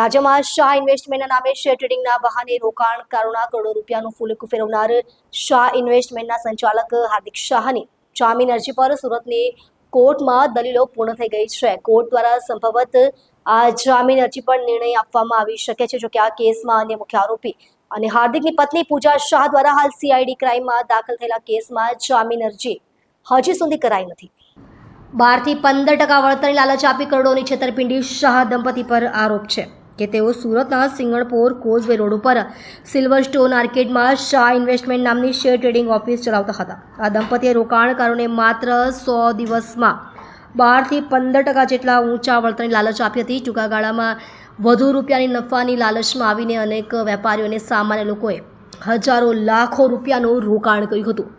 રાજ્યમાં શાહ ઇન્વેસ્ટમેન્ટના નામે શેર ટ્રેડિંગના બહાને રોકાણકારોના કરોડો રૂપિયાનું ફૂલક ફેરવનાર શાહ ઇન્વેસ્ટમેન્ટના સંચાલક હાર્દિક શાહની જામીન અરજી પર સુરતની કોર્ટમાં દલીલો પૂર્ણ થઈ ગઈ છે. કોર્ટ દ્વારા સંભવત આ જામીન અરજી પર નિર્ણય આપવામાં આવી શકે છે. જોકે આ કેસમાં અન્ય મુખ્ય આરોપી અને હાર્દિકની પત્ની પૂજા શાહ દ્વારા હાલ CID ક્રાઇમમાં દાખલ થયેલા કેસમાં જામીન અરજી હજી સુધી કરાઈ નથી. 12% વળતરની લાલચ આપી કરોડોની છેતરપિંડી શાહ દંપતી પર આરોપ છે કે તેઓ સુરતના સિંગણપોર કોઝવે રોડ ઉપર સિલ્વર સ્ટોન આર્કેડમાં શાહ ઇન્વેસ્ટમેન્ટ નામની શેર ટ્રેડિંગ ઓફિસ ચલાવતા હતા. આ દંપતીએ રોકાણકારોને માત્ર 100 દિવસમાં 12 થી 15% જેટલા ઊંચા વળતરની લાલચ આપી હતી. ટૂંકા ગાળામાં વધુ રૂપિયાની નફાની લાલચમાં આવીને અનેક વેપારીઓ અને સામાન્ય લોકોએ હજારો લાખો રૂપિયાનું રોકાણ કર્યું હતું.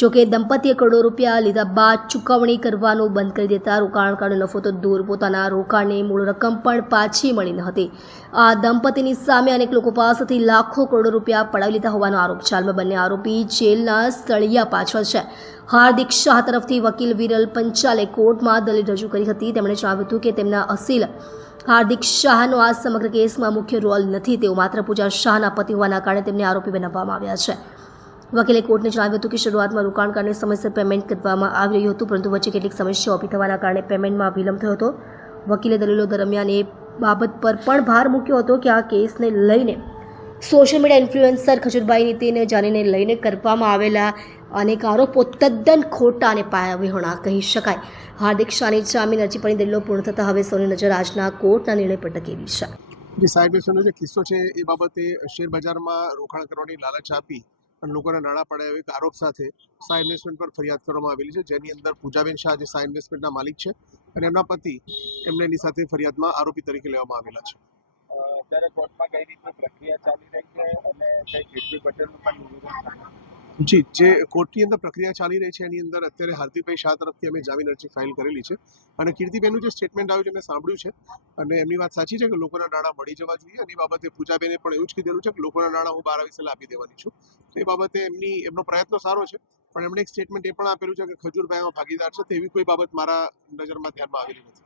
જોકે દંપતીએ કરોડો રૂપિયા લીધા બાદ ચૂકવણી કરવાનું બંધ કરી દેતા રોકાણકારોનો નફો તો દૂર, પોતાના રોકાણની મૂળ રકમ પણ પાછી મળી ન હતી. આ દંપતીની સામે અનેક લોકો પાસેથી લાખો કરોડો રૂપિયા પડાવી લીધા હોવાનો આરોપ છે. હાલમાં બંને આરોપી જેલના સળિયા પાછળ છે. હાર્દિક શાહ તરફથી વકીલ વિરલ પંચાલે કોર્ટમાં દલીલ રજૂ કરી હતી. તેમણે જણાવ્યું હતું કે તેમના અસીલ હાર્દિક શાહનો આ સમગ્ર કેસમાં મુખ્ય રોલ નથી. તેઓ માત્ર પૂજા શાહના પતિ હોવાના કારણે તેમને આરોપી બનાવવામાં આવ્યા છે. વકીલે કોર્ટને જણાવ્યું હતું કે શરૂઆતમાં રોકાણકારને સમયસર પેમેન્ટ કરવામાં આવી રહ્યું હતું, પરંતુ વચ્ચે કેટલીક સમસ્યાઓ ઊભી થવાના કારણે પેમેન્ટમાં વિલંબ થયો હતો. વકીલે દલીલો દરમિયાન એ બાબત પર પણ ભાર મૂક્યો હતો કે આ કેસને લઈને social media influencer Khajurbhai Nitin જાનીને લઈને કરવામાં આવેલા અનેક આરોપો તદ્દન ખોટા અને પાયાવિહોણા કહી શકાય. હાર્દિક શાહની જામીન અરજી પરની દલીલો પૂર્ણ થતાં હવે સૌની નજર આજના કોર્ટના નિર્ણય પર ટકેલી છે. જે સાહેબ જે કિસ્સો છે એ બાબતે શેર બજારમાં રોકાણ કરવાની લાલચ આપી અને લોકોના નાણાં પડાય એક આરોપ સાથે શાહ ઇન્વેસ્ટમેન્ટ પર ફરિયાદ કરવામાં આવેલી છે, જેની અંદર પૂજાબેન શાહ જે શાહ ઇન્વેસ્ટમેન્ટના માલિક છે અને એમના પતિ એમને એની સાથે ફરિયાદમાં આરોપી તરીકે લેવામાં આવેલા છે. અત્યારે કોર્ટમાં કઈ રીતની પ્રક્રિયા ચાલી રહી છે અને કઈ કીર્તિ પટેલનું પણ નિવેદન જી, જે કોર્ટની અંદર પ્રક્રિયા ચાલી રહી છે એની અંદર અત્યારે હાર્દિકભાઈ શાહ તરફથી અમે જામીન અરજી ફાઇલ કરેલી છે અને કીર્તિબેનનું જે સ્ટેટમેન્ટ આવ્યું છે મેં સાંભળ્યું છે અને એમની વાત સાચી છે કે લોકોના નાણાં મળી જવા જોઈએ. એની બાબતે પૂજાબેને પણ એવું જ કીધેલું છે કે લોકોના નાણાં હું 12 વિશે આપી દેવાની છું. તો એ બાબતે એમનો પ્રયત્ન સારો છે, પણ એમણે એક સ્ટેટમેન્ટ એ પણ આપેલું છે કે ખજૂરભાઈ ભાગીદાર છે, તેવી કોઈ બાબત મારા નજરમાં ધ્યાનમાં આવેલી નથી.